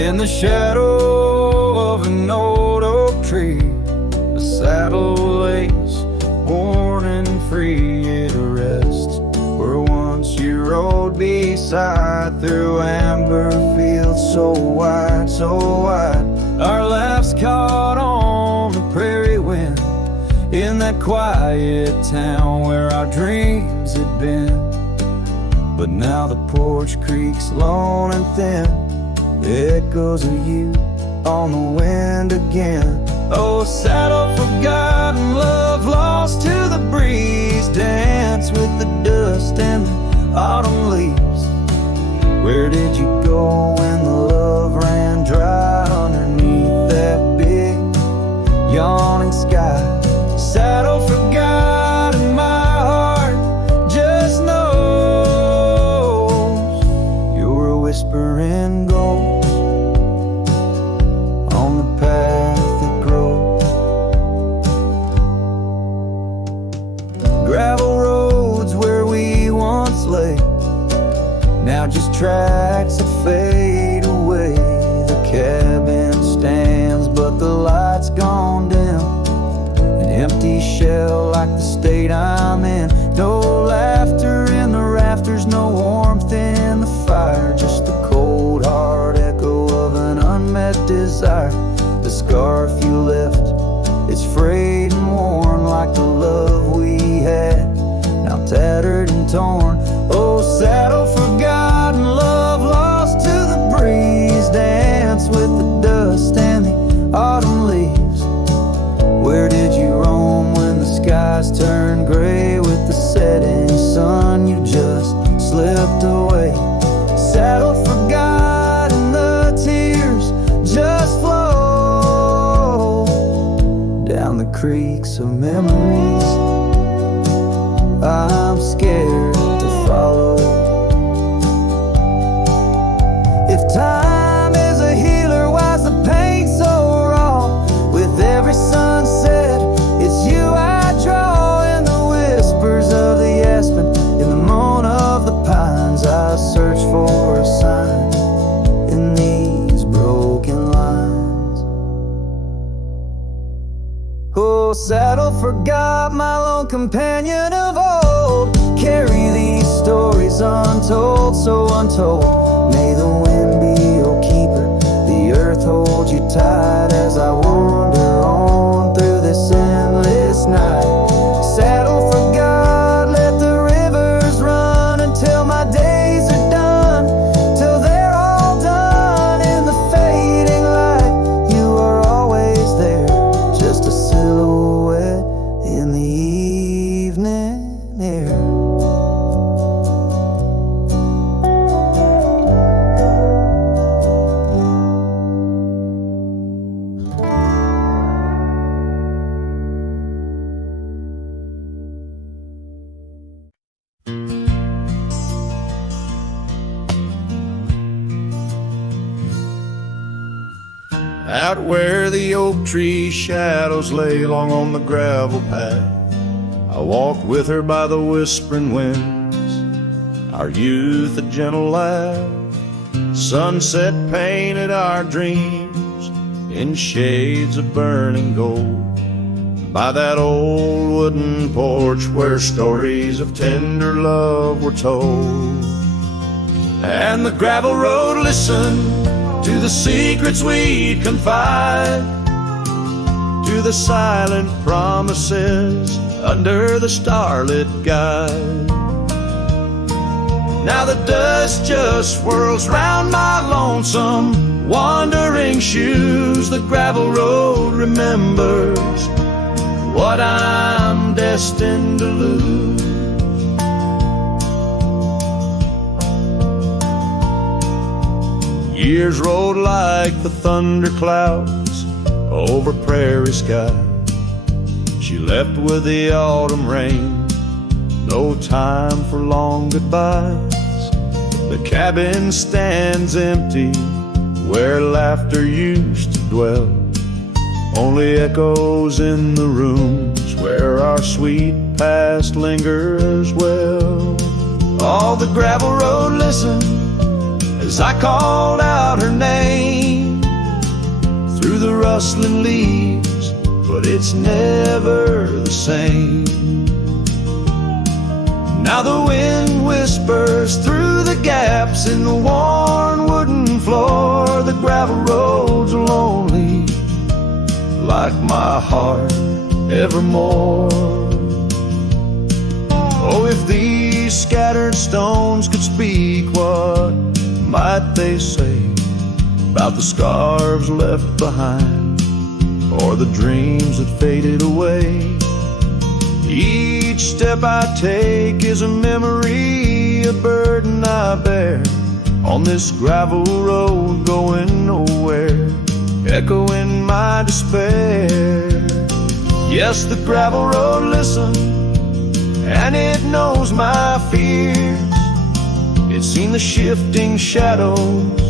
In the shadow of an old oak tree, the saddle lays worn and free at rest, where once you rode beside through amber fields so wide, so wide. Our laughs caught on the prairie wind in that quiet town where our dreams had been. But now the porch creaks lone and thin, echoes of you on the wind again. Oh, saddle forgotten, love lost to the breeze, dance with the dust and the autumn leaves. Where did you go when the love ran dry underneath that big yawning sky? Saddle forgotten, my heart just knows you were whispering ghosts on the path that grows. Gravel roads where we once lay, now just tracks that fade away. The cabin stands, but the light's gone dim, an empty shell like the state I'm in. No laughter in the rafters, no warmth in the fire, just the cold hard echo of an unmet desire. The scarf you left, it's frayed and worn like the love we had, now tattered and torn. Oh, saddle forgotten, love lost to the breeze, dance with the dust and the autumn leaves. Where did you roam when the skies turned gray with the setting sun? You just slipped away. Saddle forgotten, the tears just flow down the creeks of memories. I'm scared to follow. If time is a healer, why's the pain so raw? With every sunset, it's you I draw. In the whispers of the aspen, in the moan of the pines, I search for a sign in these broken lines. Oh, saddle forgot, my lone companion of old, carry these stories untold, so untold. May the wind be your keeper, the earth hold you tight as I wander on through this endless night. Saddle forgot, let the rivers run until my days are done, till they're all done. In the fading light, you are always there, just a silhouette in the evening air. Out where the oak tree shadows lay long on the gravel path, I walked with her by the whispering winds, our youth a gentle laugh. Sunset painted our dreams in shades of burning gold, by that old wooden porch where stories of tender love were told. And the gravel road listened to the secrets we'd confide, to the silent promises under the starlit guide. Now the dust just swirls round my lonesome wandering shoes. The gravel road remembers what I'm destined to lose. Years rolled like the thunder clouds over prairie sky. She left with the autumn rain, no time for long goodbyes. The cabin stands empty where laughter used to dwell, only echoes in the rooms where our sweet past lingers well. All the gravel road listened as I called out her name through the rustling leaves, but it's never the same. Now the wind whispers through the gaps in the worn wooden floor. The gravel roads are lonely, like my heart evermore. Oh, if these scattered stones could speak, what might they say about the scars left behind, or the dreams that faded away? Each step I take is a memory, a burden I bear on this gravel road going nowhere, echoing my despair. Yes, the gravel road listens, and it knows my fears. It's seen the shifting shadows,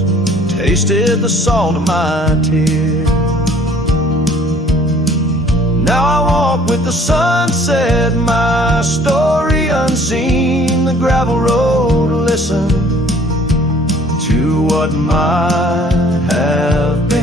tasted the salt of my tears. Now I walk with the sunset, my story unseen. The gravel road listen to what might have been.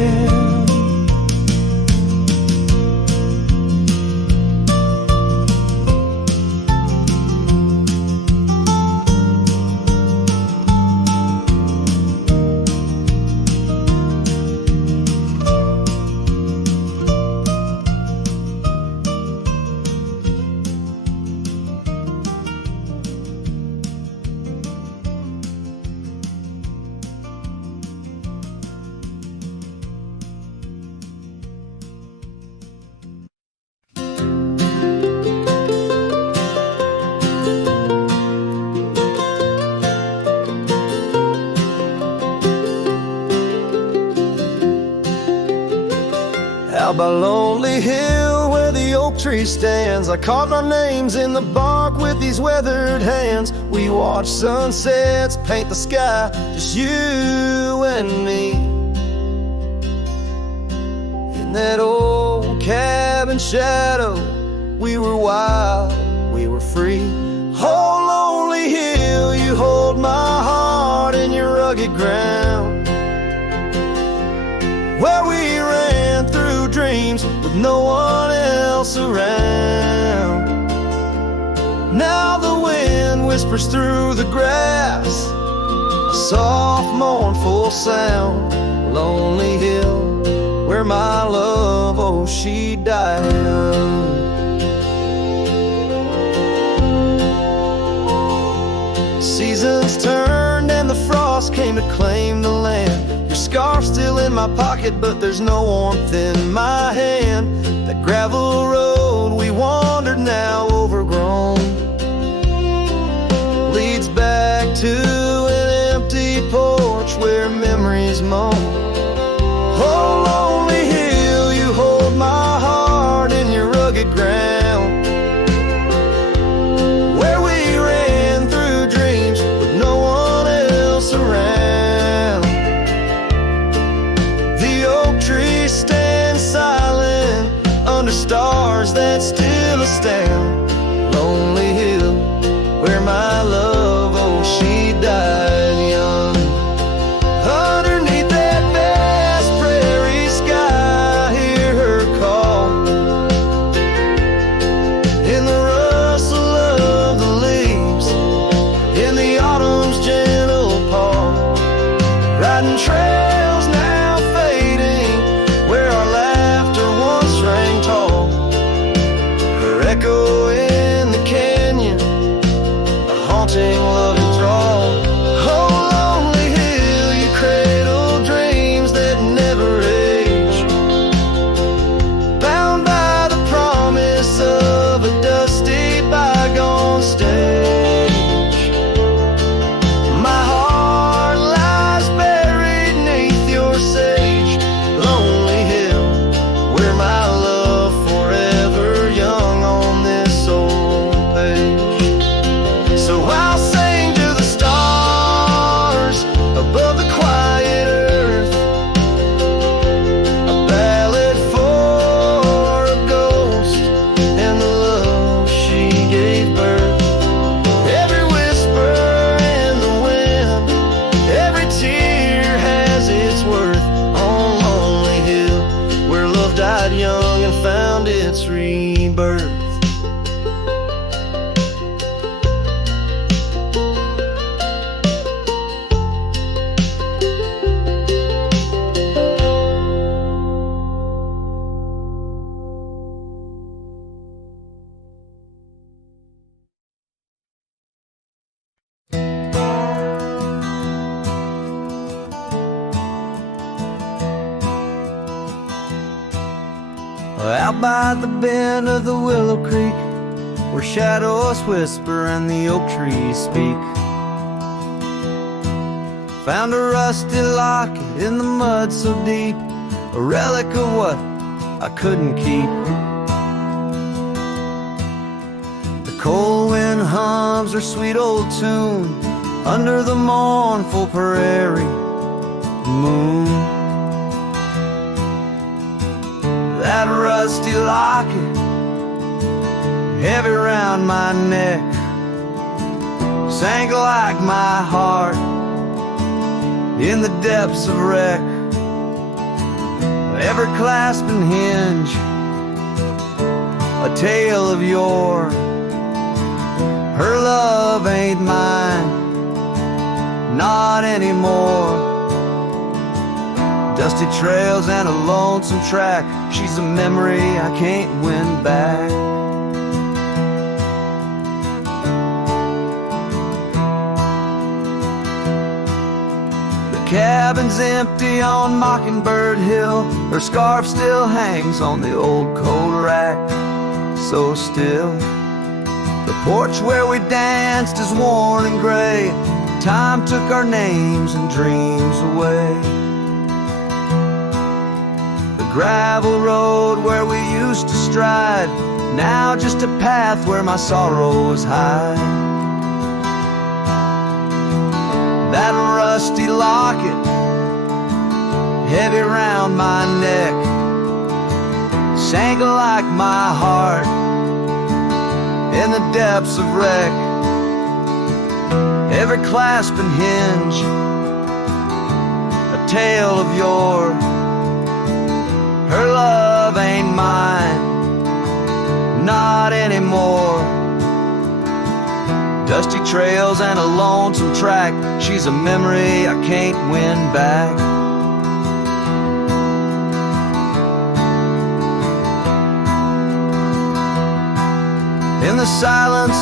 Out by Lonely Hill where the oak tree stands, I carved our names in the bark with these weathered hands. We watch sunsets paint the sky, just you and me. In that old cabin shadow, we were wild, we were free. Oh, Lonely Hill, you hold my heart in your rugged ground, where we ran through dreams with no one else around. Now the wind whispers through the grass, a soft mournful sound. Lonely Hill, where my love, oh, she died young. Seasons turned and the frost came to claim the land. Your scarf's still in my pocket, but there's no warmth in my hand. That gravel road we wandered, now overgrown, leads back to an empty porch where memories moan. Oh, Lonely Hill, you hold my heart in your rugged ground, where we ran through dreams with no one else around. The oak tree stands silent under stars that still astound. Lonely Hill, where my love, oh, she died young. Underneath that vast prairie sky, hear her call, in the rustle of the leaves, in the autumn's gentle paw. Riding trails now fading, where our laughter once rang tall. Her echo in the canyon, a haunting love enthrall. Oh, Lonely Hill, you cradle dreams that never age, bound by the promise of a dusty bygone stage. My heart lies buried Out by the bend of the Willow Creek, where shadows whisper and the oak trees speak. Found a rusty locket in the mud so deep, a relic of what I couldn't keep. The cold wind hums her sweet old tune under the mournful prairie moon. That rusty locket, heavy round my neck, sank like my heart in the depths of wreck. Ever clasping hinge, a tale of yore. Her love ain't mine, not anymore. Dusty trails and a lonesome track, she's a memory I can't win back. The cabin's empty on Mockingbird Hill, her scarf still hangs on the old coat rack, so still. The porch where we danced is worn and gray, time took our names and dreams away. Gravel road where we used to stride, now just a path where my sorrows hide. That rusty locket, heavy round my neck, sank like my heart in the depths of wreck. Every clasp and hinge, a tale of yore. Her love ain't mine, not anymore. Dusty trails and a lonesome track, she's a memory I can't win back. In the silence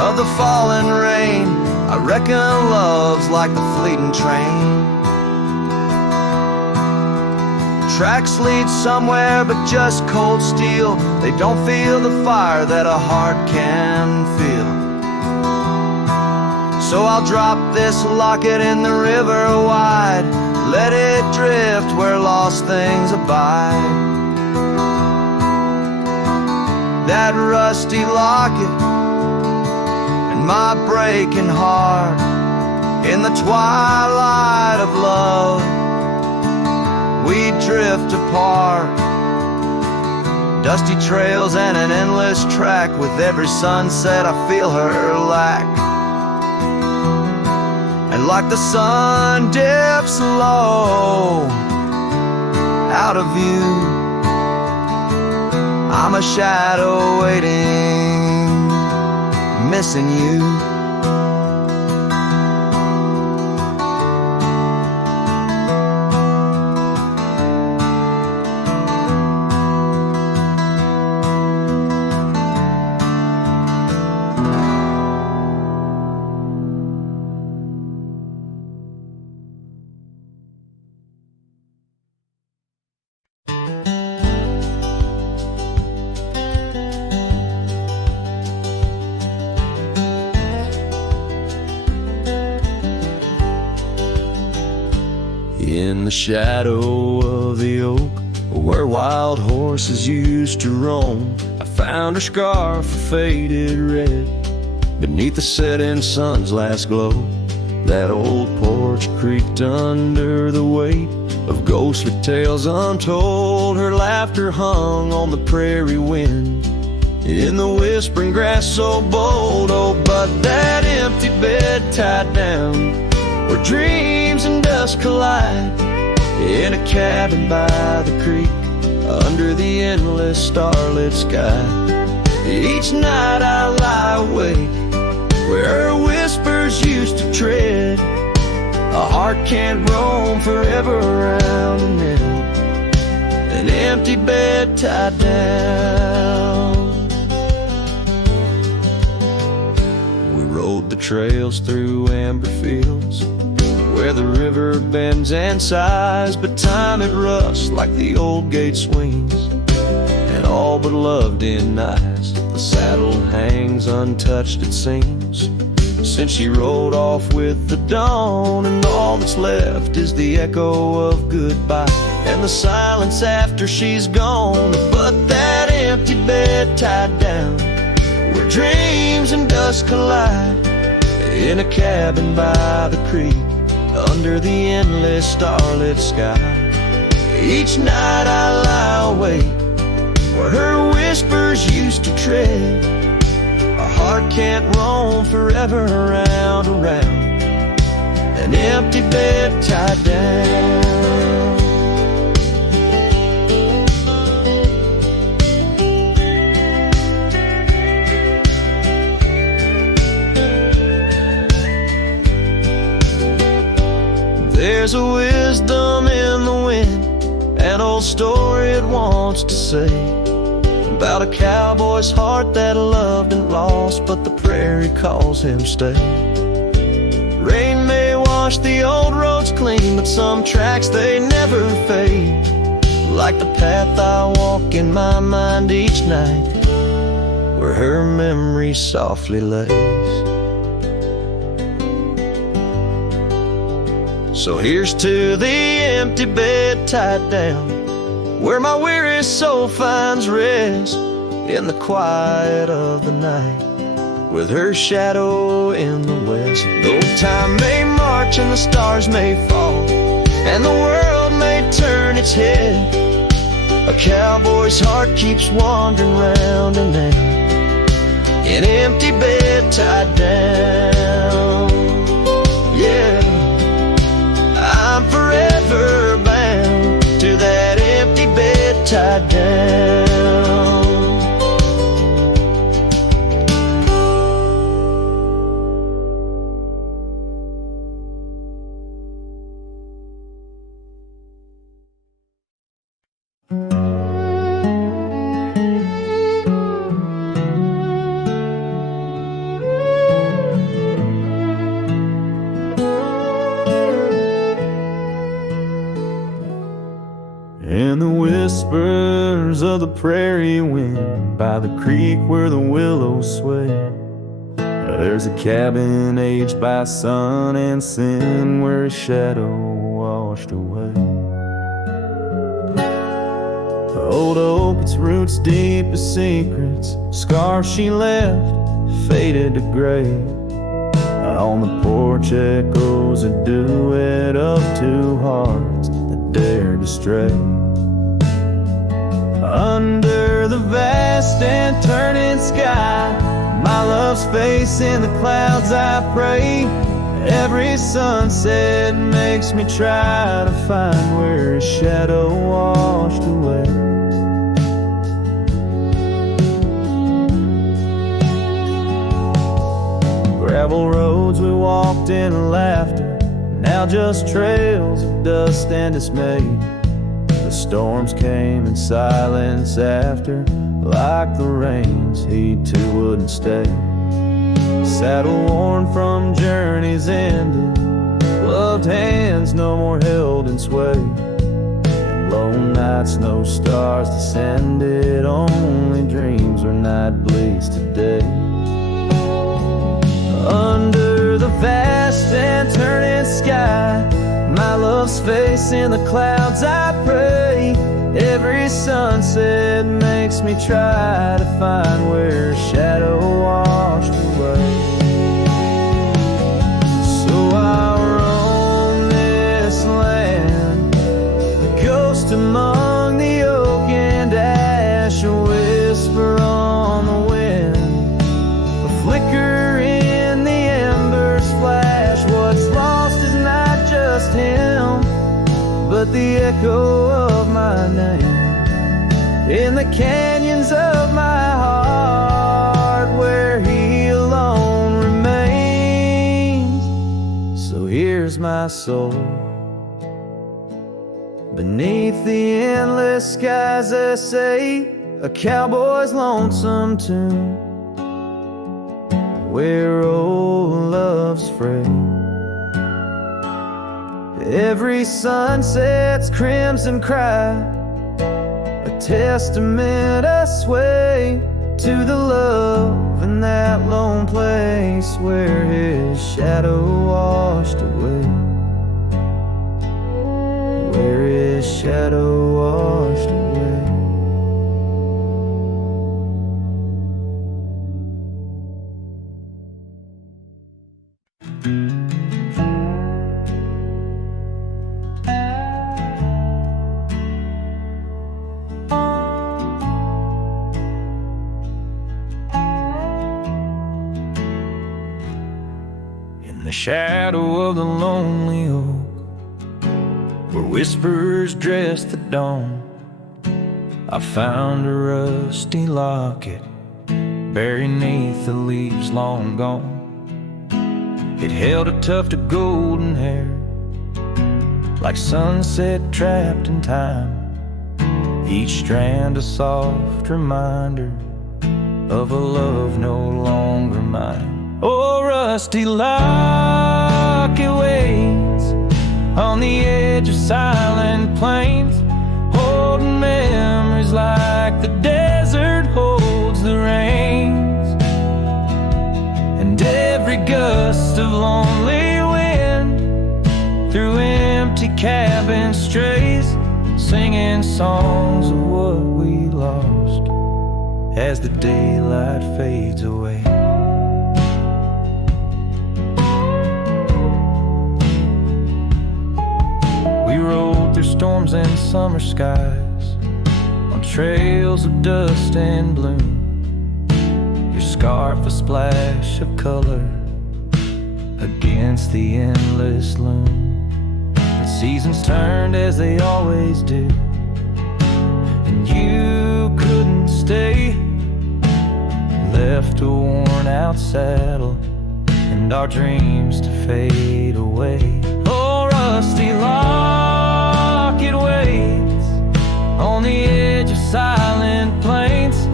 of the falling rain, I reckon love's like the fleeting train. Tracks lead somewhere but just cold steel, they don't feel the fire that a heart can feel. So I'll drop this locket in the river wide, let it drift where lost things abide. That rusty locket and my breaking heart, in the twilight of love we drift apart. Dusty trails and an endless track, with every sunset I feel her lack. And like the sun dips low out of view, I'm a shadow waiting, missing you. In the shadow of the oak, where wild horses used to roam, I found her scarf of faded red beneath the setting sun's last glow. That old porch creaked under the weight of ghostly tales untold. Her laughter hung on the prairie wind, in the whispering grass so bold. Oh, but that empty bed tied down, where dreams and dust collide, in a cabin by the creek, under the endless starlit sky. Each night I lie awake, where her whispers used to tread. A heart can't roam forever around and then an empty bed tied down. We rode the trails through amber fields, where the river bends and sighs, but time it rusts like the old gate swings. all but love denies. The saddle hangs untouched, it seems, since she rode off with the dawn, and all that's left is the echo of goodbye and the silence after she's gone. But that empty bed tied down, where dreams and dust collide, in a cabin by the creek, under the endless starlit sky. Each night I lie awake, where her whispers used to tread. A heart can't roam forever around, around an empty bed tied down. There's a wisdom in the wind, an old story it wants to say, about a cowboy's heart that loved and lost, but the prairie calls him stay. Rain may wash the old roads clean, but some tracks they never fade, like the path I walk in my mind each night, where her memory softly lays. So here's to the empty bed tied down, where my weary soul finds rest, in the quiet of the night, with her shadow in the west. Though time may march and the stars may fall, and the world may turn its head, a cowboy's heart keeps wandering round and round, an empty bed tied down. Yeah, I'm forever bound to that empty bed tied down. In the whispers of the prairie wind, by the creek where the willows sway, there's a cabin aged by sun and sin, where a shadow washed away. The old oak, its roots deep as secrets, scars she left faded to gray. On the porch echoes a duet of two hearts that dared to stray. Under the vast and turning sky, my love's face in the clouds I pray. Every sunset makes me try to find where his shadow washed away. Gravel roads we walked in laughter, now just trails of dust and dismay. The storms came in silence after, like the rains, he too wouldn't stay. Saddle worn from journeys ended, gloved hands no more held in sway. And lone nights, no stars descended, only dreams where night bleeds today. Under the vast and turning sky, my love's face in the clouds I pray. Every sunset makes me try to find where a shadow washed away. So I roam this land, a ghost among the oak and ash, a whisper on the wind, a flicker in the embers flash. What's lost is not just him, but the echo of my name in the canyons of my heart, where he alone remains. So here's my soul beneath the endless skies, I say, a cowboy's lonesome tune, where old love's frayed. Every sunset's crimson cry, a testament I sway to the love in that lone place where his shadow washed away, where his shadow washed away. In the shadow of the lonely oak, where whispers dress the dawn, I found a rusty locket buried neath the leaves long gone. It held a tuft of golden hair, like sunset trapped in time, each strand a soft reminder of a love no longer mine. Oh, rusty locket waits on the edge of silent plains, holding memories like the desert holds the rains. And every gust of lonely wind through empty cabins strays, singing songs of what we lost as the daylight fades away. We rode through storms and summer skies on trails of dust and bloom, your scarf a splash of color against the endless loom. The seasons turned as they always do, and you couldn't stay, left a worn out saddle and our dreams to fade away. Oh, rusty locket waits on the edge of silent plains,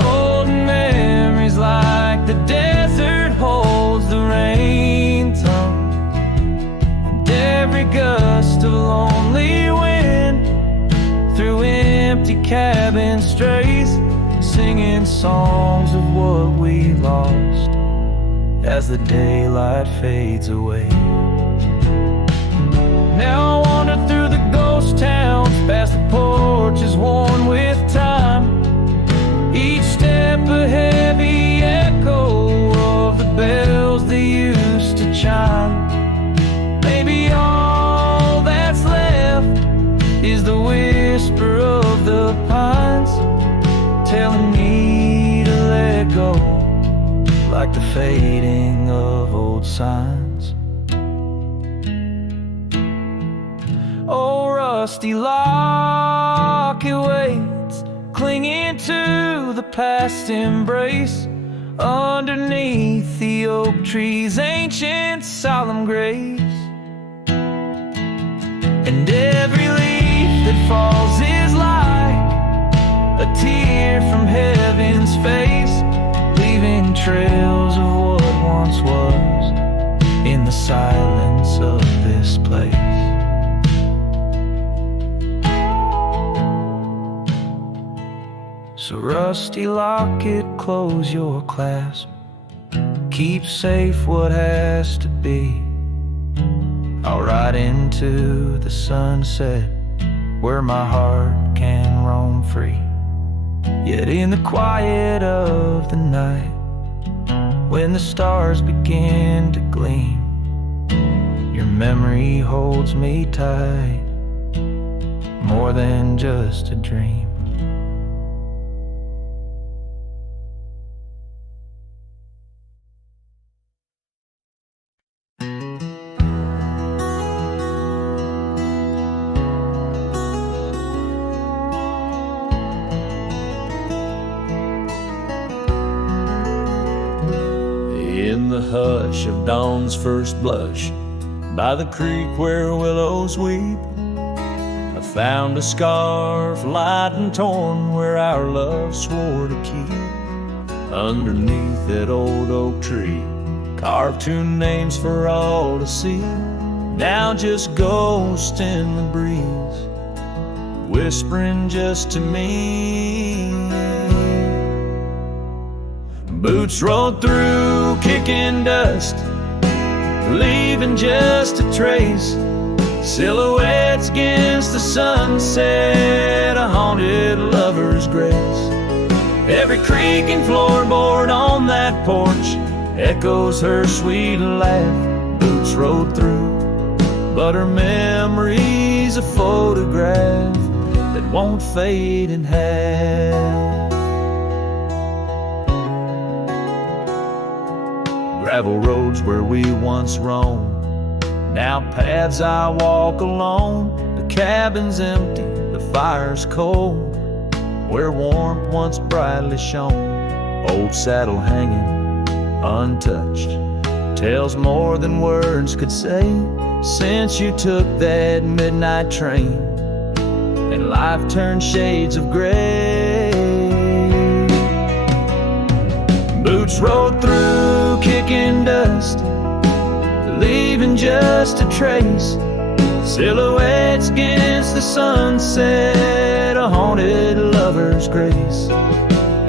holding memories like the desert holds the rain tongue. And every gust of lonely wind through empty cabin strays, singing songs of what we lost as the daylight fades away. Now I wander through the ghost towns, past the porches worn with time, each step a heavy echo of the bells they used to chime. Maybe all that's left is the whisper of the pines, telling me to let go, like the fading of old signs. Oh, rusty locket waits, clinging to the past embrace, underneath the oak tree's ancient solemn grace. And every leaf that falls is like a tear from heaven's face, leaving trails of what once was in the silence of this place. So rusty locket, close your clasp, keep safe what has to be. I'll ride into the sunset where my heart can roam free. Yet in the quiet of the night, when the stars begin to gleam, your memory holds me tight, more than just a dream. In the hush of dawn's first blush, by the creek where willows weep, I found a scarf light and torn where our love swore to keep. Underneath that old oak tree, carved two names for all to see, now just ghosts in the breeze, whispering just to me. Boots rolled through, kicking dust, leaving just a trace. Silhouettes against the sunset, a haunted lover's grace. Every creaking floorboard on that porch echoes her sweet laugh. Boots rode through, but her memory's a photograph that won't fade in half. Gravel roads where we once roamed, now paths I walk alone. The cabin's empty, the fire's cold, where warmth once brightly shone. Old saddle hanging untouched tells more than words could say. Since you took that midnight train and life turned shades of gray. Boots rode through, kicking dust, leaving just a trace. Silhouettes against the sunset, a haunted lover's grace.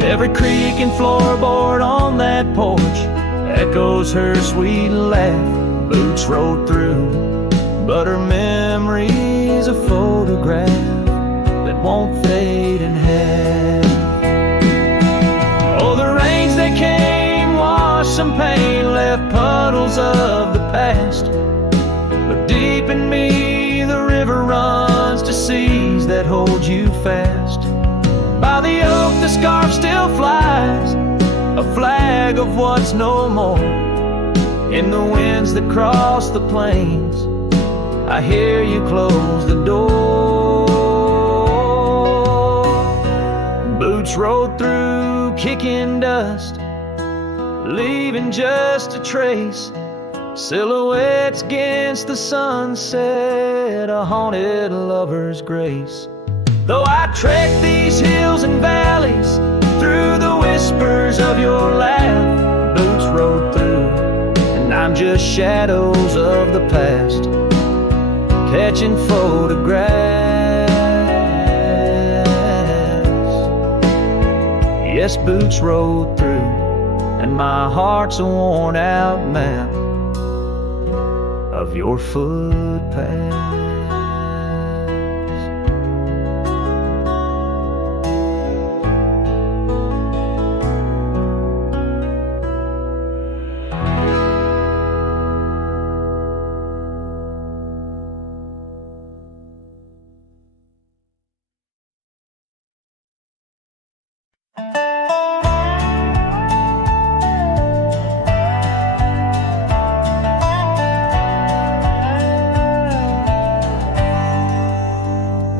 Every creaking floorboard on that porch echoes her sweet laugh. Boots rode through, but her memory's a photograph that won't fade in half. Oh, the rains that came washed some pain, left puddles of the past. But deep in me, the river runs to seas that hold you fast. By the oak, the scarf still flies, a flag of what's no more. In the winds that cross the plains, I hear you close the door. Boots rode through, kicking dust, leaving just a trace. Silhouettes against the sunset, a haunted lover's grace. Though I trek these hills and valleys, through the whispers of your laugh, boots rode through, and I'm just shadows of the past, catching photographs. Yes, boots rode through, and my heart's a worn out map of your footpaths.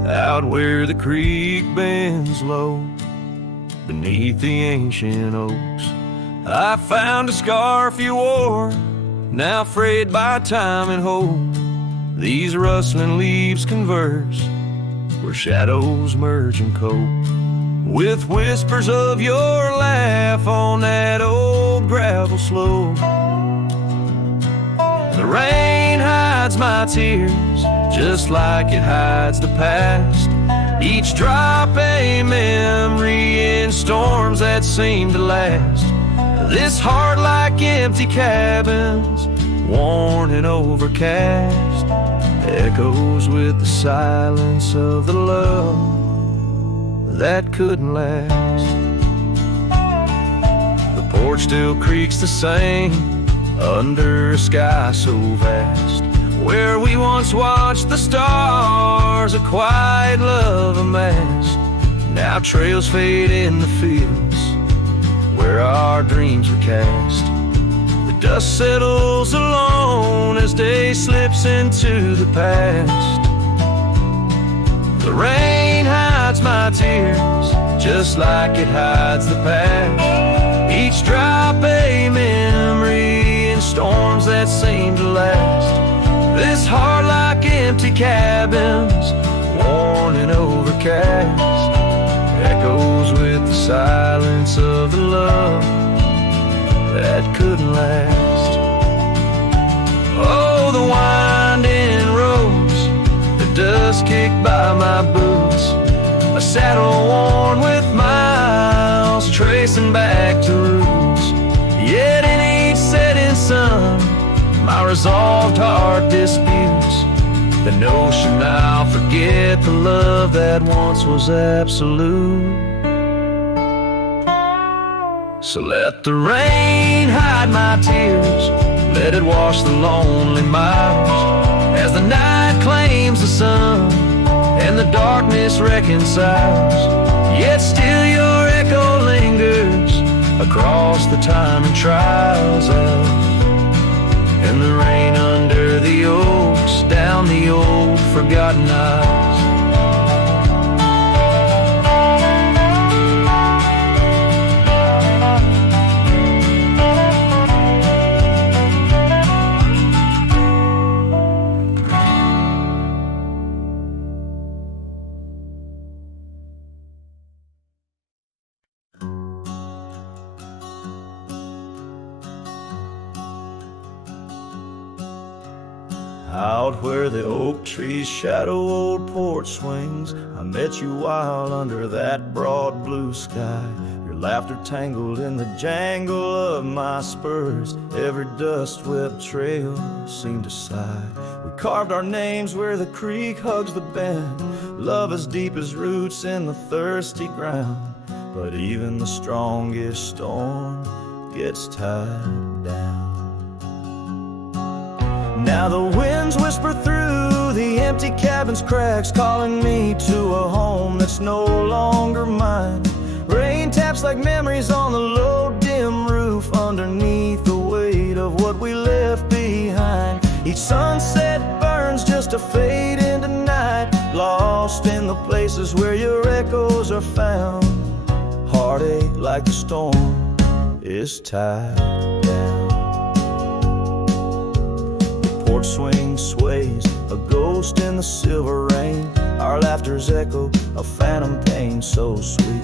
Out where the creek bends low, beneath the ancient oaks, I found a scarf you wore, now frayed by time and hope. These rustling leaves converse, where shadows merge and cope, with whispers of your laugh on that old gravel slope. The rain hides my tears, just like it hides the past. Each drop a memory in storms that seem to last. This heart like empty cabins, worn and overcast, echoes with the silence of the love that couldn't last. The porch still creaks the same under a sky so vast, where we once watched the stars, a quiet love amassed. Now trails fade in the fields where our dreams were cast. The dust settles alone as day slips into the past. The rain hides my tears, just like it hides the past. Each drop a memory in storms that seem to last. This heart like empty cabins, worn and overcast, echoes with the silence of the love that couldn't last. Oh, the winding roads, the dust kicked by my boots, saddle worn with miles, tracing back to roots. Yet in each setting sun, my resolved heart disputes the notion I'll forget the love that once was absolute. So let the rain hide my tears, let it wash the lonely miles, as the night claims the sun and the darkness reconciles. Yet still your echo lingers across the time and trials of, and the rain under the oaks, down the old forgotten aisles. Out where the oak trees shadow old porch swings, I met you wild under that broad blue sky. Your laughter tangled in the jangle of my spurs. Every dust-swept trail seemed to sigh. We carved our names where the creek hugs the bend, love as deep as roots in the thirsty ground. But even the strongest storm gets tied down. Now the winds whisper through the empty cabin's cracks, calling me to a home that's no longer mine. Rain taps like memories on the low, dim roof, underneath the weight of what we left behind. Each sunset burns just to fade into night, lost in the places where your echoes are found. Heartache like the storm is tied down. Porch swing sways, a ghost in the silver rain. Our laughter's echo, a phantom pain so sweet.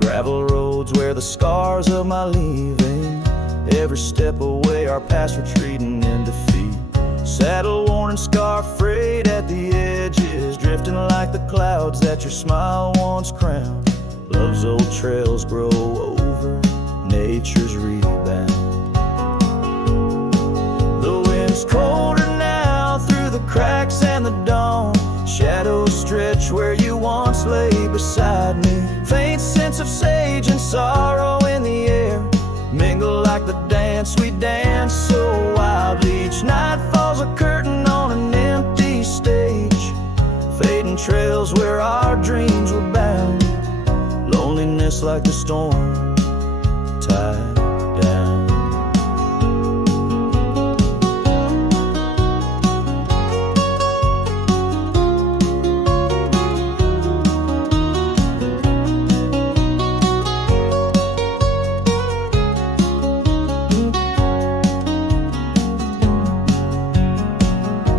Gravel roads where the scars of my leaving, every step away our past retreating in defeat. Saddle worn and scar frayed at the edges, drifting like the clouds that your smile once crowned. Love's old trails grow over nature's rebound. The wind's colder now through the cracks and the dawn. Shadows stretch where you once lay beside me. Faint sense of sage and sorrow in the air mingle like the dance we dance so wildly. Each night falls a curtain on an empty stage, fading trails where our dreams were bound. Loneliness like the storm tied down.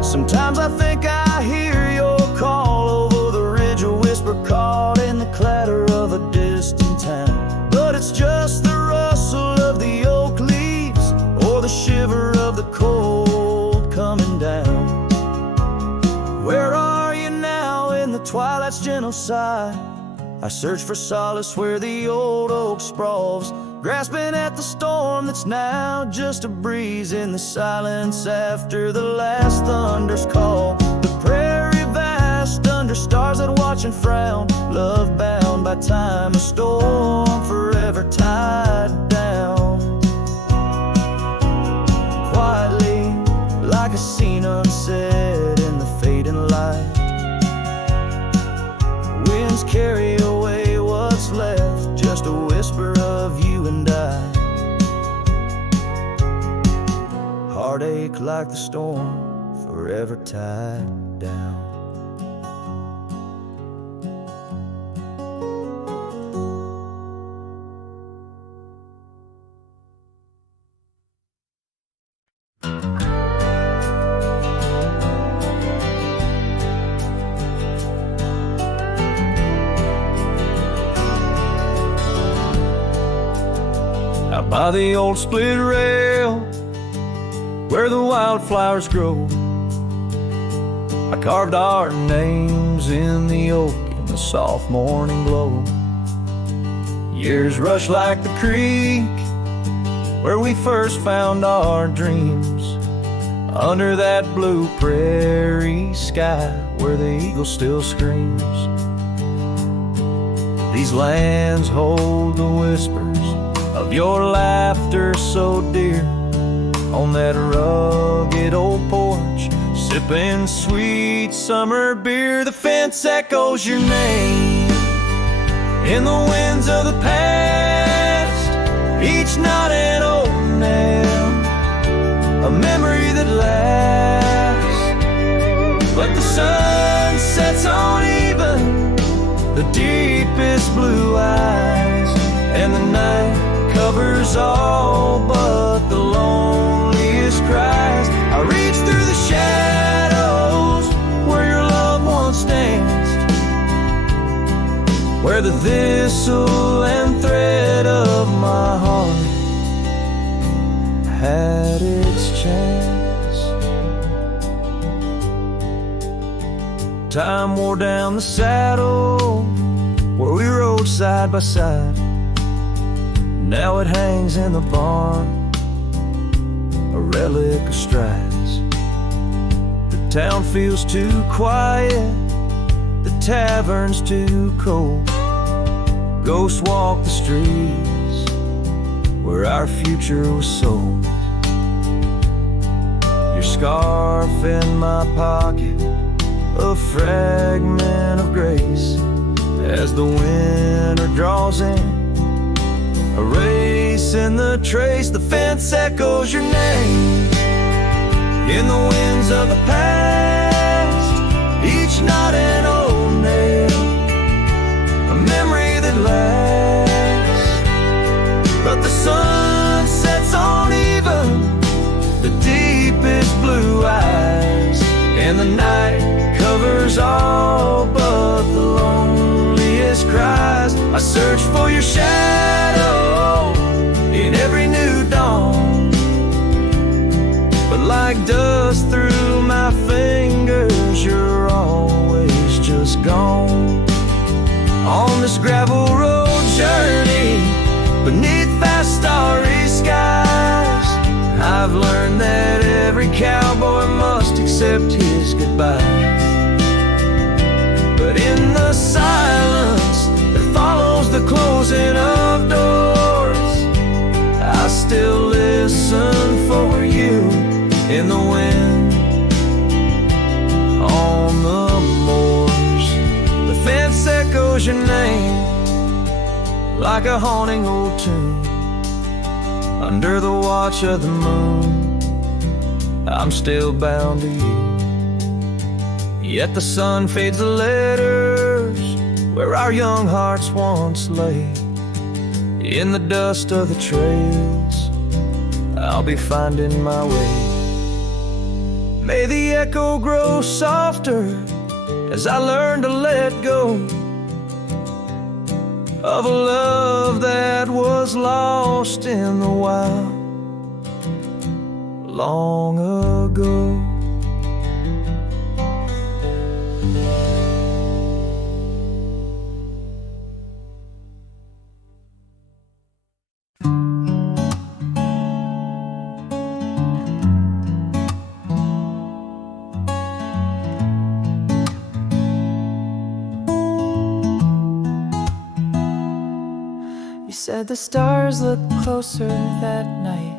Sometimes I think I hear your call over the ridge, a whisper caught in the clatter of a distant town. But it's just the rustle of the oak leaves, or the shiver of the cold coming down. Where are you now in the twilight's gentle sigh? I search for solace where the old oak sprawls, grasping at the storm that's now just a breeze in the silence after the last thunder's call. The prairie vast under stars that watch and frown, love bound by time, a storm forever tied down. Quietly, like a scene unsaid in the fading light, winds carry away what's left, just a whisper of you and I. Heartache like the storm, forever tied down. Out by the old split rail where the wildflowers grow, I carved our names in the oak in the the soft morning glow. Years rush like the creek where we first found our dreams, under that blue prairie sky where the eagle still screams. These lands hold the whispers of your laughter so dear, on that rugged old porch, sipping sweet summer beer. The fence echoes your name in the winds of the past, each night an old nail, a memory that lasts. But the sun sets on even the deepest blue eyes, and the night covers all but the loneliest cries. I reach through the shadows where your loved ones danced, where the thistle and thread of my heart had its chance. Time wore down the saddle where we rode side by side. Now it hangs in the barn, a relic of strides. The town feels too quiet, the tavern's too cold. Ghosts walk the streets where our future was sold. Your scarf in my pocket, a fragment of grace, as the winter draws in, a race in the trace. The fence echoes your name in the winds of the past, each night an old nail, a memory that lasts. But the sun sets on even the deepest blue eyes, and the night covers all but the loneliest cries. I search for your shadow in every new dawn, but like dust through my fingers, you're always just gone. On this gravel road journey beneath vast starry skies, I've learned that every cowboy must accept his goodbyes. But in the silence that follows the closing of doors, I still listen for you in the wind on the moors. The fence echoes your name like a haunting old tune, under the watch of the moon. I'm still bound to you. Yet the sun fades the letters where our young hearts once lay. In the dust of the trails, I'll be finding my way. May the echo grow softer as I learn to let go of a love that was lost in the wild long ago. Said the stars looked closer that night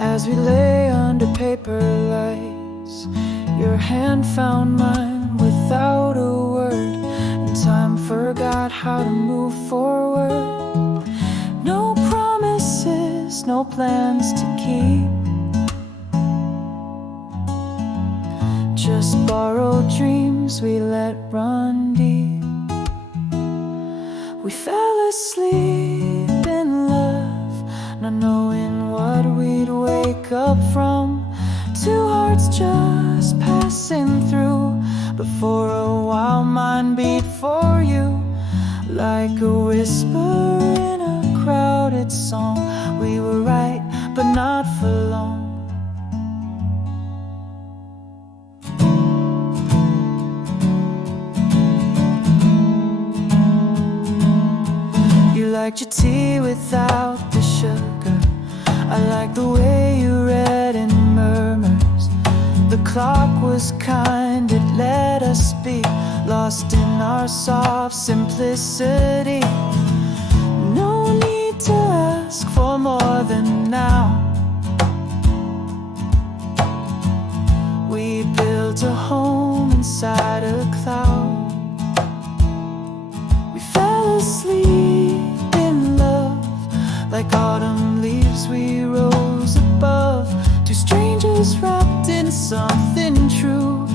as we lay under paper lights. Your hand found mine without a word, and time forgot how to move forward. No promises, no plans to keep, just borrowed dreams we let run deep. We fell asleep in love, not knowing what we'd wake up from. Two hearts just passing through, but for a while mine beat for you, like a whisper in a crowded song. We were right, but not for long. liked your tea without the sugar. I liked the way you read in murmurs. The clock was kind, it let us be lost in our soft simplicity. No need to ask for more than now. We built a home inside a cloud. We fell asleep in love. Like autumn leaves we rose above. Two strangers wrapped in something true.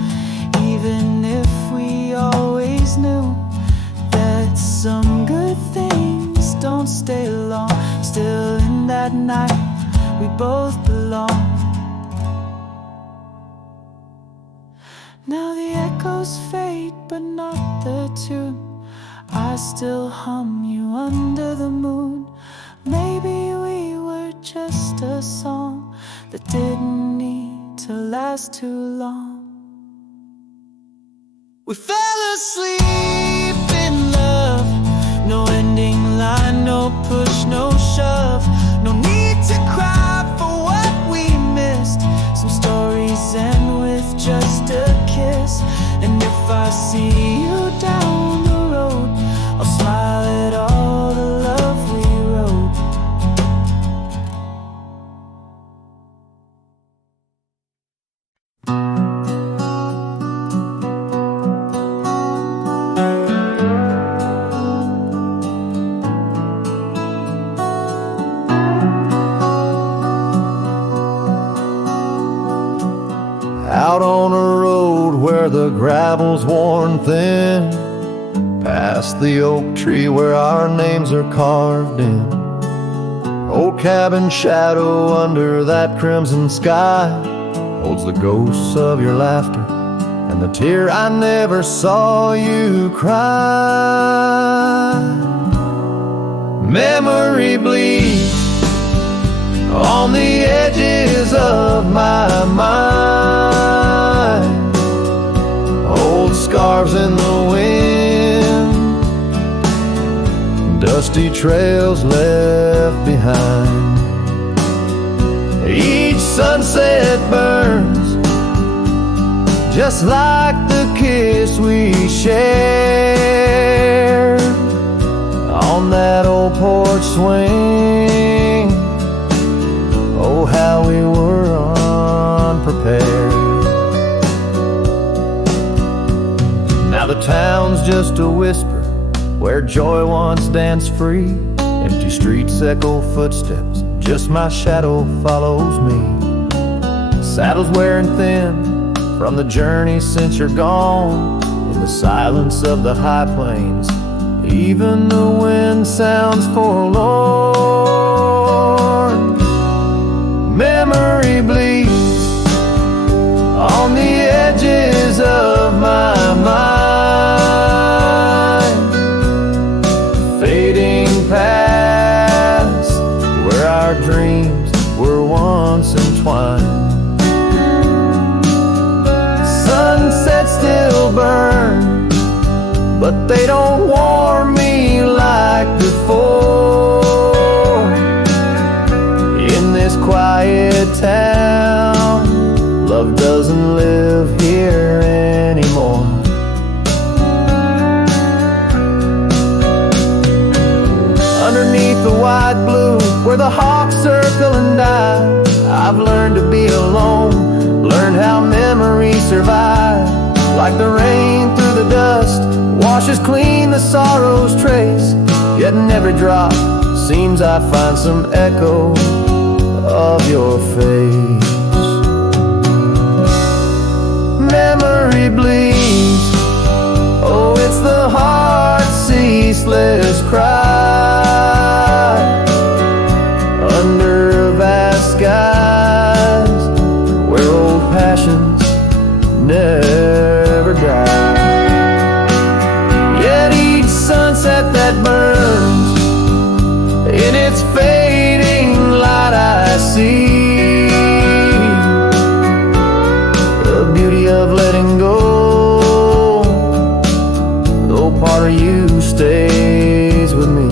Even if we always knew that some good things don't stay long. Still in that night we both belong. Now the echoes fade but not the tune. I still hum you under the moon. Maybe we were just a song that didn't need to last too long. We fell asleep in love. No ending line, no push, no shove. No need to cry for what we missed. Some stories end with just a kiss. And if I see you down the road, I'll smile at all the love we wrote. Out on a road where the gravel's worn thin, past the oak tree where our names are carved in. Old cabin shadow under that crimson sky holds the ghosts of your laughter and the tear I never saw you cry. Memory bleeds on the edges of my mind. Old scarves in the wind, dusty trails left behind. Each sunset burns just like the kiss we shared on that old porch swing. Oh, how we were unprepared. Now the town's just a whisper where joy once danced free. Empty streets echo footsteps, just my shadow follows me. Saddle's wearing thin from the journey since you're gone. In the silence of the high plains, even the wind sounds forlorn. Memory bleeds on the edges of my mind, fading past where our dreams were once entwined. Sunsets still burn, but they don't warm me like before. In this quiet town, love doesn't live here anymore. Underneath the wide blue, where the hawks circle and die, I've learned to be alone, learned how memories survive. Like the rain through the dust, washes clean the sorrow's trace. Yet in every drop, seems I find some echo of your face. Memory bleeds, oh, it's the heart's ceaseless cry. Under vast skies, where old passions never die. Yet each sunset that burns, in its fading light I see the beauty of letting go, though part of you stays with me.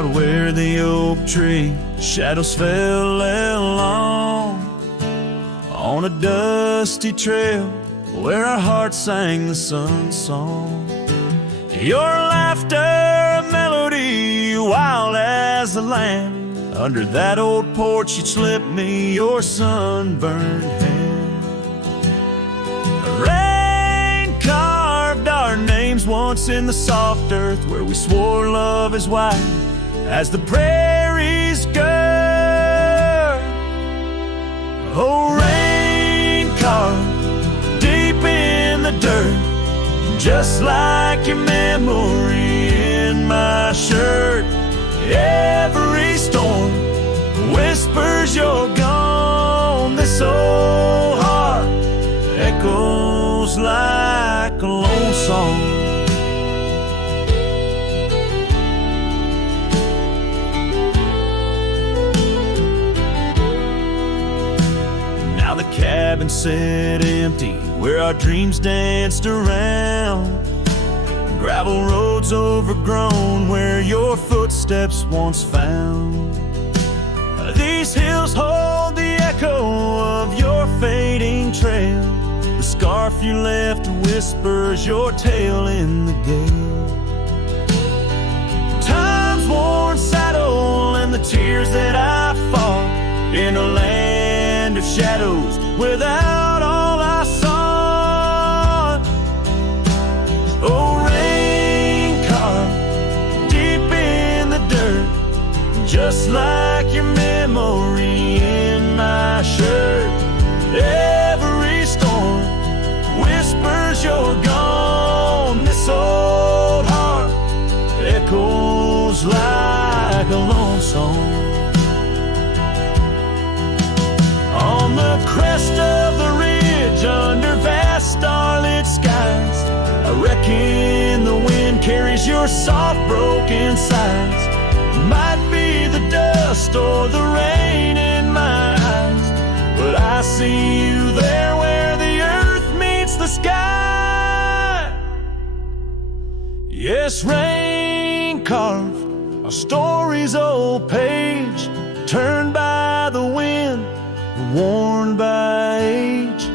Out where the oak tree shadows fell along, on a dusty trail where our hearts sang the sun song. Your laughter a melody, wild as the land. Under that old porch you'd slip me your sunburned hand. Rain carved our names once in the soft earth, where we swore love is wide as the prairies gird. Oh, rain carved deep in the dirt, just like your memory in my shirt. Every storm whispers you're gone. This old heart echoes like a lone song. Now the cabin sat empty where our dreams danced around. Gravel roads overgrown where your footsteps once found. These hills hold the echo of your fading trail. The scarf you left whispers your tale in the gale. Time's worn saddle and the tears that I fought in a land of shadows without all I sought. Oh, just like your memory in my shirt. Every storm whispers you're gone. This old heart echoes like a lone song. On the crest of the ridge under vast starlit skies, I reckon the wind carries your soft broken sighs. Might be the dust or the rain in my eyes, but I see you there where the earth meets the sky. Yes, rain carved our story's old page, turned by the wind, worn by age.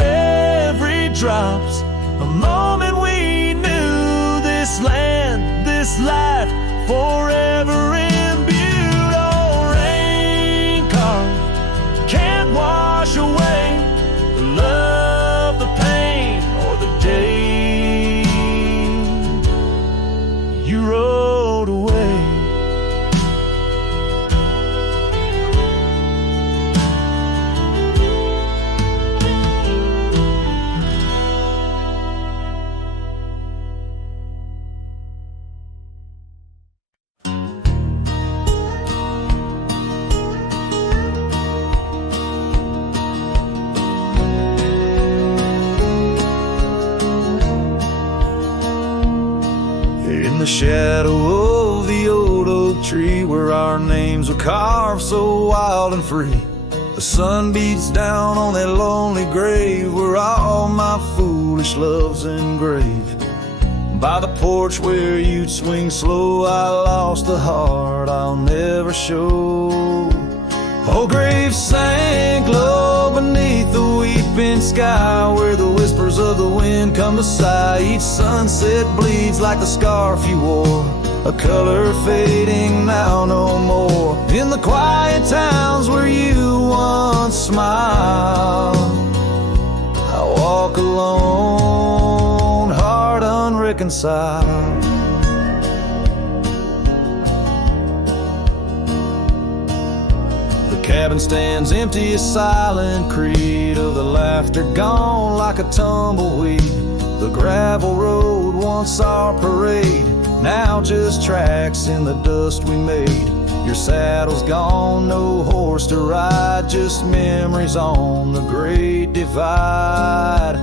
Every drop's a moment we knew. This land, this life, forever imbued. Oh, rain carved can't wash away the love, the pain, or the day you rode away. In the shadow of the old oak tree where our names were carved so wild and free, the sun beats down on that lonely grave where all my foolish love's engraved. By the porch where you'd swing slow, I lost the heart I'll never show. Oh, grave sank low beneath the weeping sky, where the whispers of the wind come to sigh. Each sunset bleeds like the scarf you wore, a color fading now no more. In the quiet towns where you once smiled, I walk alone, heart unreconciled. The cabin stands empty, a silent creed of the laughter gone like a tumbleweed. The gravel road, once our parade, now just tracks in the dust we made. Your saddle's gone, no horse to ride, just memories on the great divide.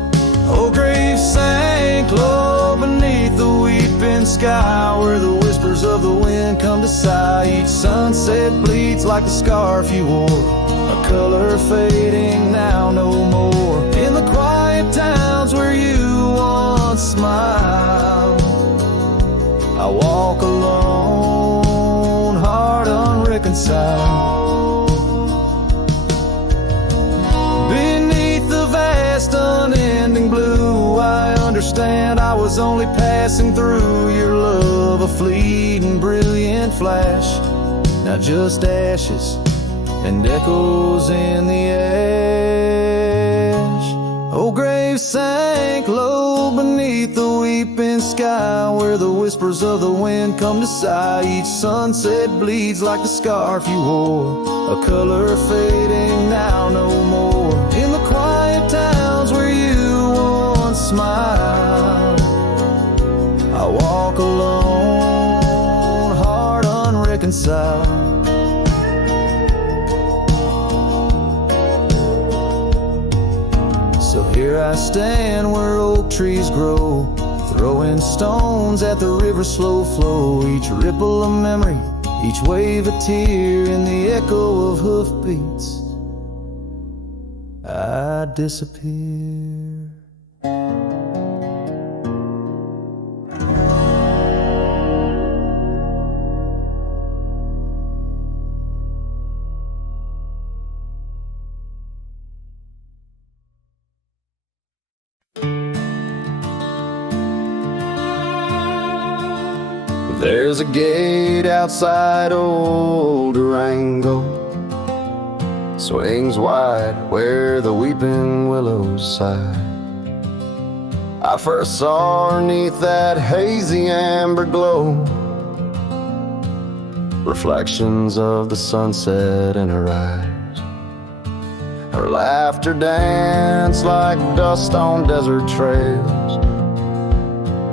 Oh, grave sank low beneath the weeping sky, where the whispers of the wind come to sigh. Each sunset bleeds like the scarf you wore, a color fading now no more. In the quiet towns where you once smiled, I walk alone, inside. Beneath the vast unending blue, I understand I was only passing through. Your love a fleeting brilliant flash, now just ashes and echoes in the ash. Oh, grave sank low beneath the weeping sky, where the whispers of the wind come to sigh. Each sunset bleeds like the scarf you wore, a color fading now no more. In the quiet towns where you once smiled, I walk alone, heart unreconciled. So here I stand where oak trees grow, throwing stones at the river's slow flow. Each ripple a memory, each wave a tear, in the echo of hoofbeats I disappear. There's a gate outside old Durango, swings wide where the weeping willows sigh. I first saw her 'neath that hazy amber glow, reflections of the sunset in her eyes. Her laughter danced like dust on desert trails,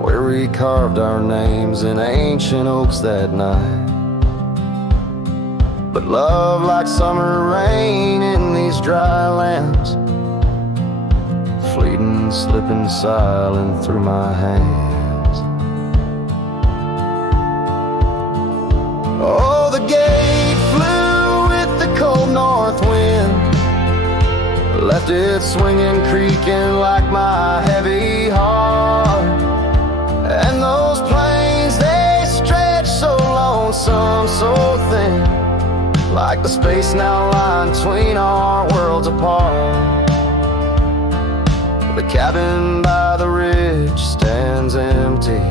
where we carved our names in ancient oaks that night. But love, like summer rain in these dry lands, fleeting, slipping silent through my hands. Oh, the gate flew with the cold north wind, left it swinging, creaking like my heavy heart. And those plains, they stretch so lonesome, so thin, like the space now lying between our worlds apart. The cabin by the ridge stands empty,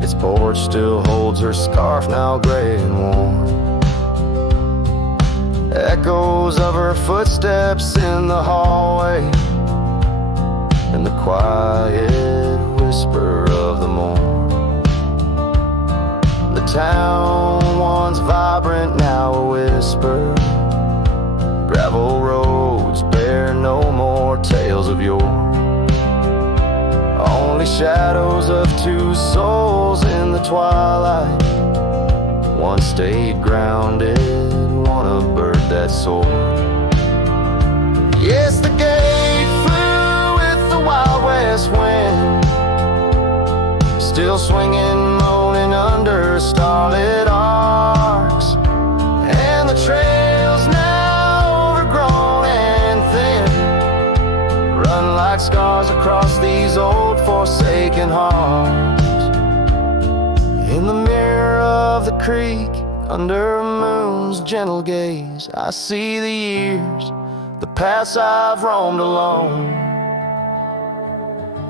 its porch still holds her scarf, now gray and warm. Echoes of her footsteps in the hallway, and the quiet whisper of the morn. The town, once vibrant, now a whisper. Gravel roads bear no more tales of yore, only shadows of two souls in the twilight. One stayed grounded, one a bird that soared. Yes, the gate flew with the Wild West wind, still swinging, moaning under starlit arcs. And the trails, now overgrown and thin, run like scars across these old forsaken hearts. In the mirror of the creek, under a moon's gentle gaze, I see the years, the paths I've roamed alone,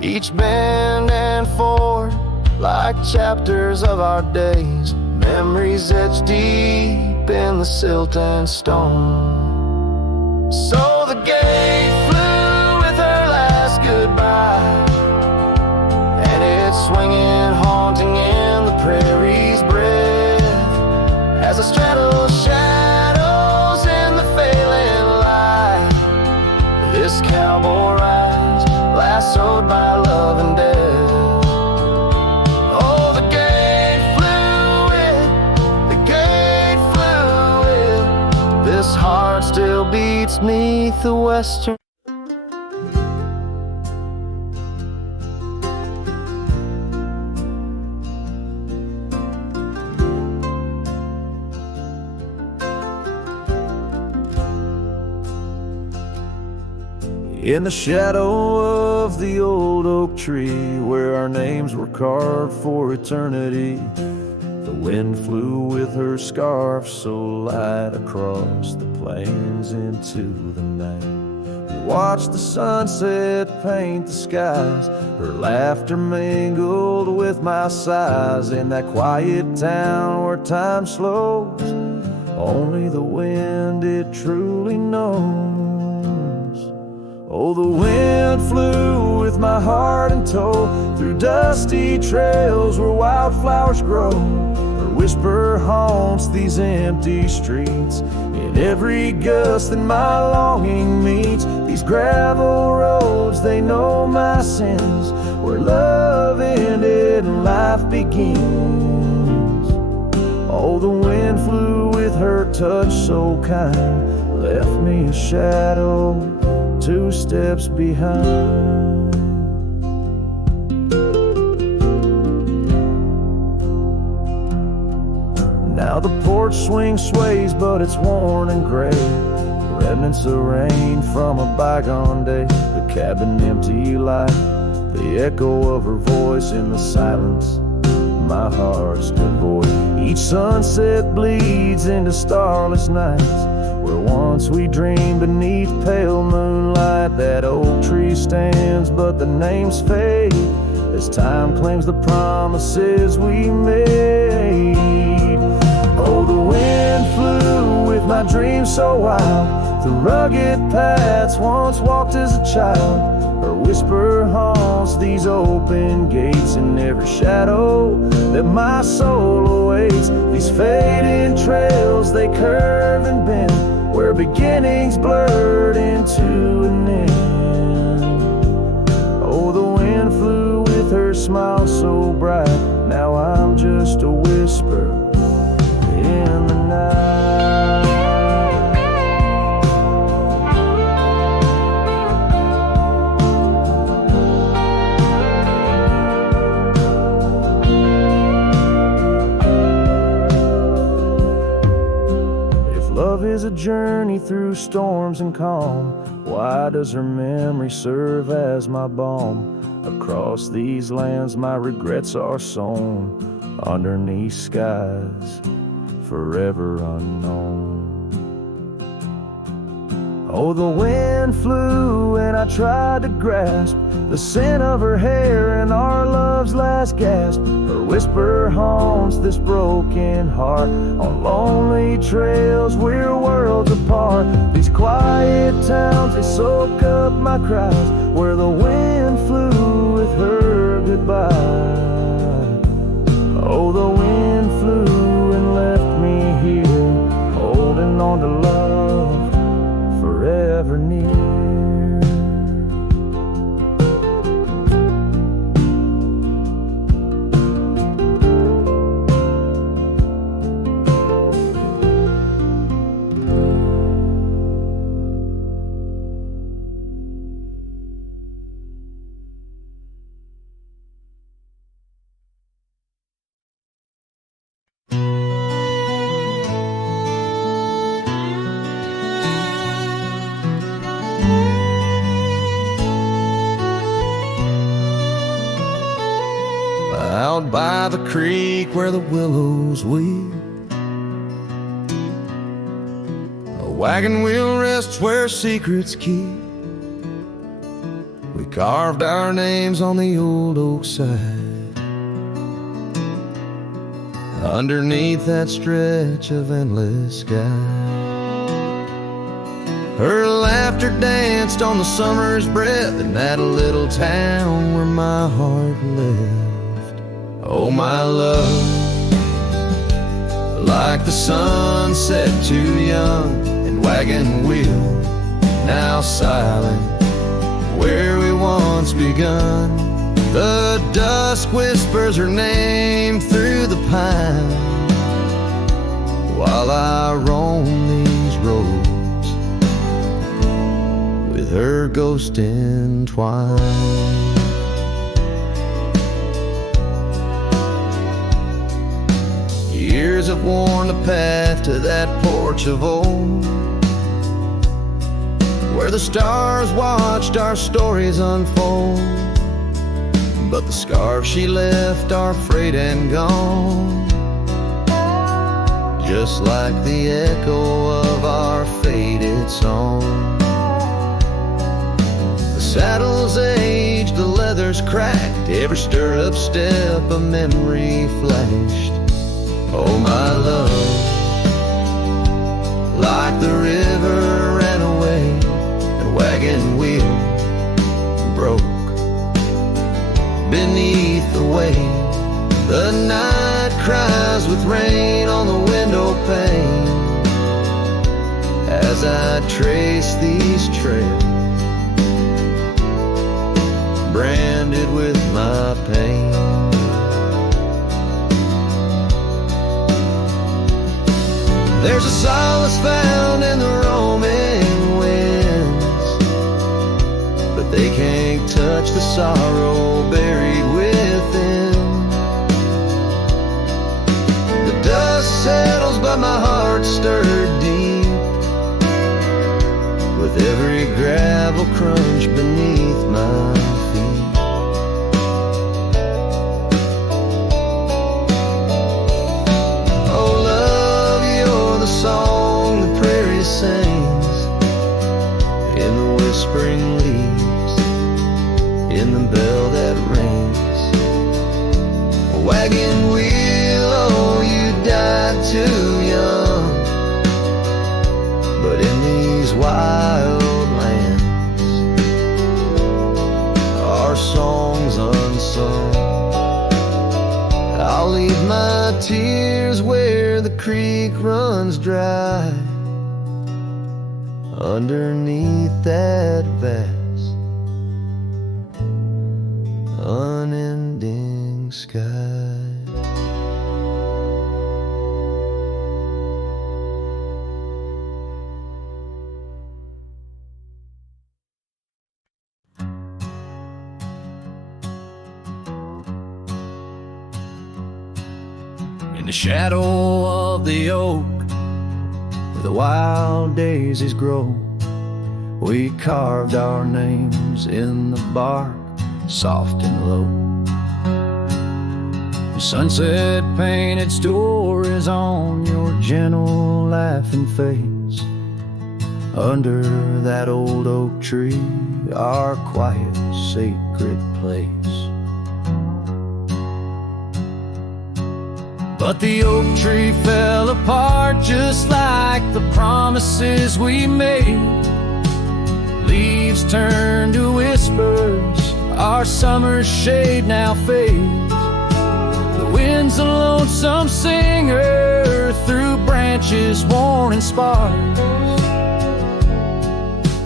each bend and ford like chapters of our days, memories etched deep in the silt and stone. So the gate flew with her last goodbye, and it's swinging, haunting in the prairie's breath, as I straddle shadows in the failing light. This cowboy rides, lassoed by love and death. This heart still beats 'neath the western. In the shadow of the old oak tree, where our names were carved for eternity, The wind flew with her scarf so light across the plains into the night. We watched the sunset paint the skies. Her laughter mingled with my sighs. In that quiet town where time slows, only the wind it truly knows. Oh, the wind flew with my heart in tow through dusty trails where wildflowers grow. Her whisper haunts these empty streets. In every gust that my longing meets, these gravel roads, they know my sins, where love ended and life begins. Oh, the wind flew with her touch so kind, left me a shadow 2 steps behind. Now the porch swing sways, but it's worn and gray, remnants of rain from a bygone day. The cabin empty like the echo of her voice in the silence. My heart's devoid. Each sunset bleeds into starless nights, where once we dreamed beneath pale moonlight. That oak tree stands, but the names fade as time claims the promises we made. Oh, the wind flew with my dreams so wild, through rugged paths once walked as a child. Her whisper haunts these open gates, in every shadow that my soul awaits. These fading trails, they curve and bend, where beginnings blurred into an end. Oh, the wind flew with her smile so bright. Now I'm just a whisper in the night. Love is a journey through storms and calm. Why does her memory serve as my balm? Across these lands my regrets are sown, underneath skies forever unknown. Oh, the wind flew and I tried to grasp the scent of her hair and our love's last gasp. Her whisper haunts this broken heart. On lonely trails we're worlds apart. These quiet towns, they soak up my cries, where the wind flew with her goodbye. Oh, the wind flew and left me here, holding on to love forever near. Out by the creek where the willows weep, a wagon wheel rests where secrets keep. We carved our names on the old oak side, underneath that stretch of endless sky. Her laughter danced on the summer's breath in that little town where my heart lived. Oh, my love, like the sunset too young and wagon wheel now silent, where we once begun. The dusk whispers her name through the pine, while I roam these roads with her ghost entwined. Years have worn the path to that porch of old, where the stars watched our stories unfold. But the scars she left are frayed and gone, just like the echo of our faded song. The saddle's aged, the leather's cracked, every stirrup step a memory flashed. Oh my love, like the river ran away, the wagon wheel broke beneath the weight. The night cries with rain on the window pane as I trace these trails, branded with my pain. There's a solace found in the roaming winds, but they can't touch the sorrow buried within. The dust settles but my heart stirred deep with every gravel crunch beneath my feet. Oh love, you're the song the prairie sings in the whispering leaves, in the bell that rings. A wagon wheel, oh you died too young, but in these wild lands our songs unsung. I'll leave my tears where the creek runs dry, underneath that vast unending sky. In the shadow of the oak, where the wild daisies grow, we carved our names in the bark, soft and low. The sunset painted stories on your gentle laughing face, under that old oak tree, our quiet sacred place. But the oak tree fell apart just like the promises we made. Leaves turned to whispers, our summer's shade now fades. The wind's a lonesome singer through branches worn and sparse.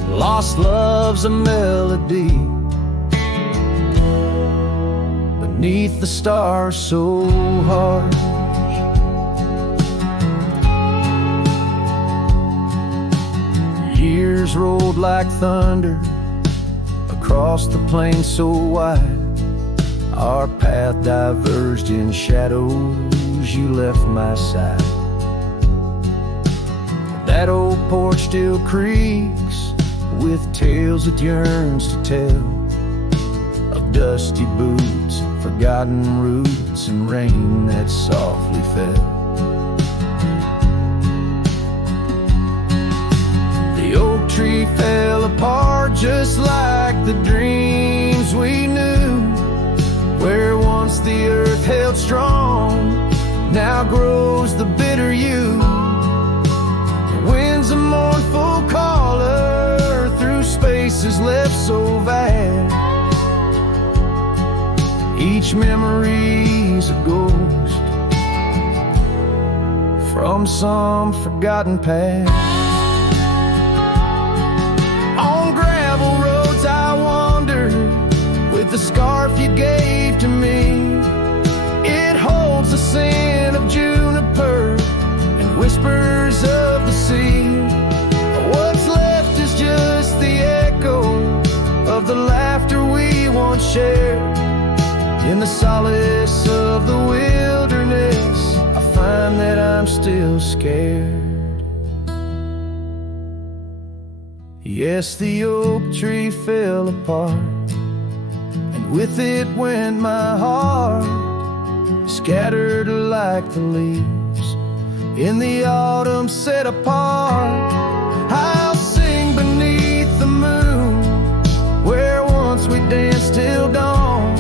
Lost love's a melody beneath the stars so harsh. Years rolled like thunder across the plain so wide. Our path diverged in shadows, you left my side. That old porch still creaks with tales it yearns to tell, of dusty boots, forgotten roots, and rain that softly fell. The oak tree fell apart just like the dreams we knew, where once the earth held strong, now grows the bitter yew. The wind's a mournful caller through spaces left so vast. Each memory's a ghost from some forgotten past. On gravel roads I wander with the scarf you gave to me. It holds the scent of juniper and whispers of the sea. What's left is just the echo of the laughter we once shared. In the solace of the wilderness, I find that I'm still scared. Yes, the oak tree fell apart, and with it went my heart, scattered like the leaves in the autumn set apart. I'll sing beneath the moon, where once we danced till dawn,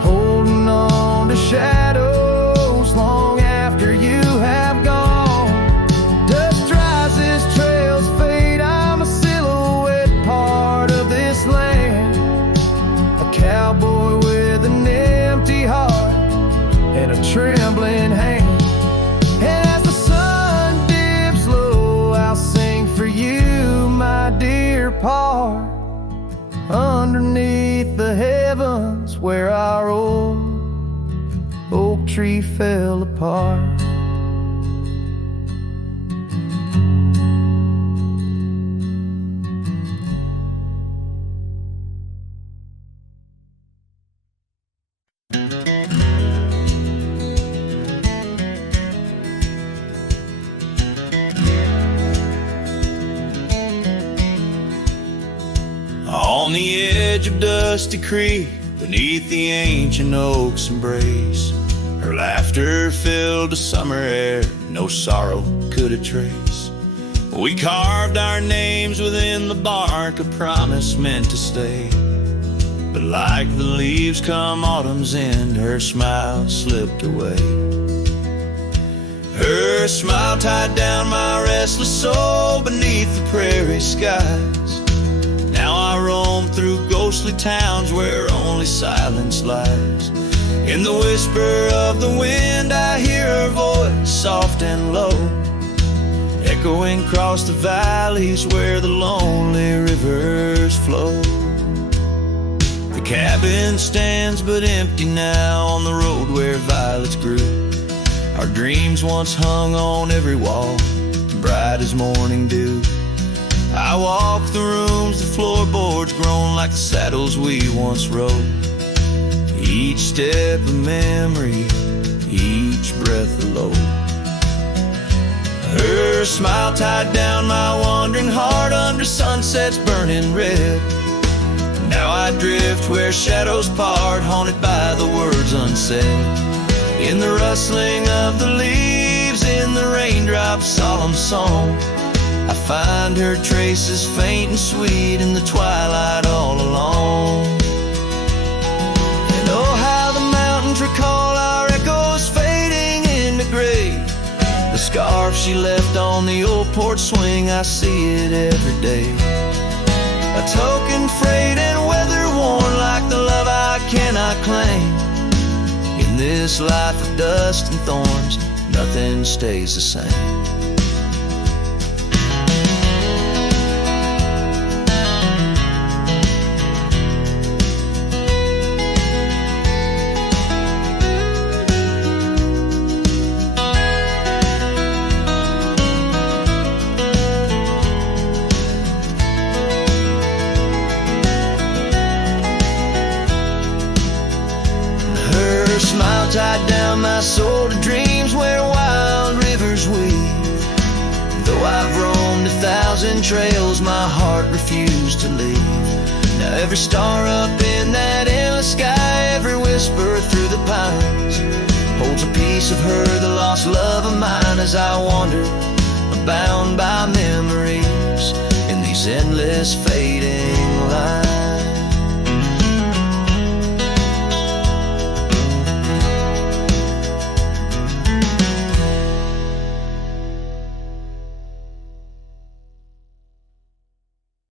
holding on to shadows long after you have gone. Dust dries as trails fade, I'm a silhouette part of this land, a cowboy with an empty heart and a trembling hand. And as the sun dips low, I'll sing for you, my dear part, underneath the heavens where our old oak tree fell apart. On the edge of Dusty Creek, beneath the ancient oak's embrace, her laughter filled the summer air, no sorrow could it trace. We carved our names within the bark, a promise meant to stay. But like the leaves come autumn's end, her smile slipped away. Her smile tied down my restless soul beneath the prairie skies. Now I roam through ghostly towns where only silence lies. In the whisper of the wind I hear her voice, soft and low, echoing across the valleys where the lonely rivers flow. The cabin stands but empty now on the road where violets grew. Our dreams once hung on every wall, bright as morning dew. I walk the rooms, the floorboards grown like the saddles we once rode. Each step a memory, each breath a load. Her smile tied down my wandering heart under sunsets burning red. Now I drift where shadows part, haunted by the words unsaid. In the rustling of the leaves, in the raindrops' solemn song, I find her traces faint and sweet in the twilight all along. And oh, how the mountains recall our echoes fading into gray. The scarf she left on the old porch swing, I see it every day. A token frayed and weather worn like the love I cannot claim. In this life of dust and thorns, nothing stays the same. Tied down my soul to dreams where wild rivers weave. Though I've roamed 1,000 trails, my heart refused to leave. Now every star up in that endless sky, every whisper through the pines, holds a piece of her, the lost love of mine. As I wander, bound by memories in these endless fading lines.